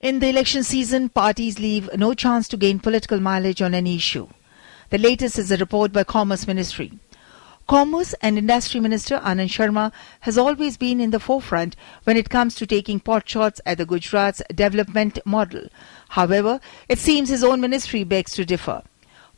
In the election season, parties leave no chance to gain political mileage on any issue. The latest is a report by Commerce Ministry. Commerce and Industry Minister Anand Sharma has always been in the forefront when it comes to taking potshots at the Gujarat's development model. However, it seems his own ministry begs to differ.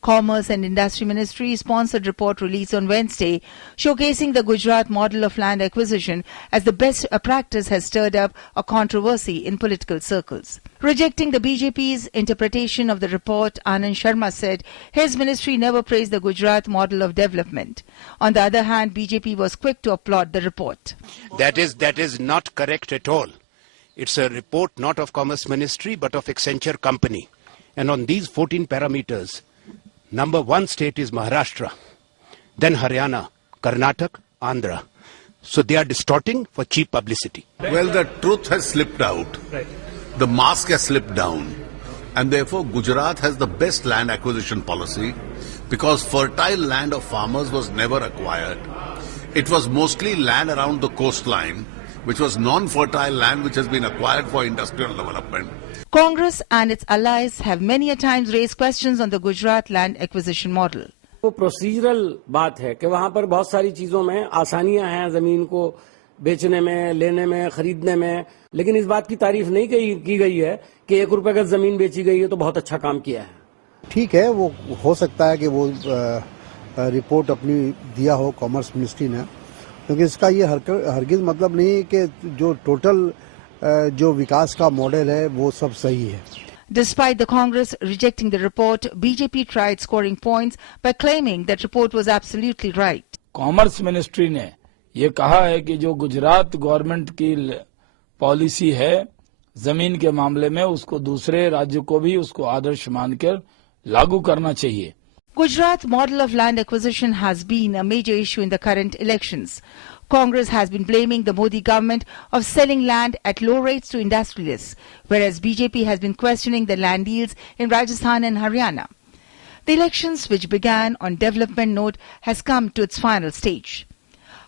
Commerce and Industry Ministry sponsored report released on Wednesday showcasing the Gujarat model of land acquisition as the best practice has stirred up a controversy in political circles. Rejecting the BJP's interpretation of the report, Anand Sharma said his ministry never praised the Gujarat model of development. On the other hand, BJP was quick to applaud the report. That is not correct at all. It's a report not of Commerce Ministry but of Accenture Company. And on these 14 parameters, number one state is Maharashtra, then Haryana, Karnataka, Andhra. So they are distorting for cheap publicity. Well, the truth has slipped out. Right. The mask has slipped down. And therefore, Gujarat has the best land acquisition policy because fertile land of farmers was never acquired. It was mostly land around the coastline, which was non-fertile land which has been acquired for industrial development. Congress and its allies have many a times raised questions on the Gujarat land acquisition model. वो procedural बात है कि वहाँ पर बहुत सारी चीजों में आसानियां हैं जमीन को बेचने में, लेने में, खरीदने में, लेकिन इस बात की तारीफ नहीं की गई है कि 1 रुपए का जमीन बेची गई है तो बहुत अच्छा काम किया है। ठीक है, वो हो सकता है कि वो रिपोर्ट अपनी दिया हो कॉमर्स मिनिस्ट्री ने, क्योंकि इसका ये हरगिज मतलब नहीं कि जो टोटल जो विकास का मॉडल है वो सब सही है। Despite the Congress rejecting the report, BJP tried scoring points by claiming that report was absolutely right. Commerce ministry ने ये कहा है कि जो गुजरात गवर्नमेंट की पॉलिसी है जमीन के मामले में उसको दूसरे राज्यों को भी उसको आदर्श मानकर लागू करना चाहिए। Gujarat's model of land acquisition has been a major issue in the current elections. Congress has been blaming the Modi government of selling land at low rates to industrialists, whereas BJP has been questioning the land deals in Rajasthan and Haryana. The elections, which began on development note, has come to its final stage.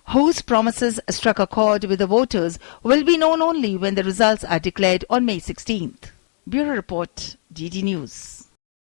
Whose promises struck a chord with the voters will be known only when the results are declared on May 16th. Bureau Report, DD News.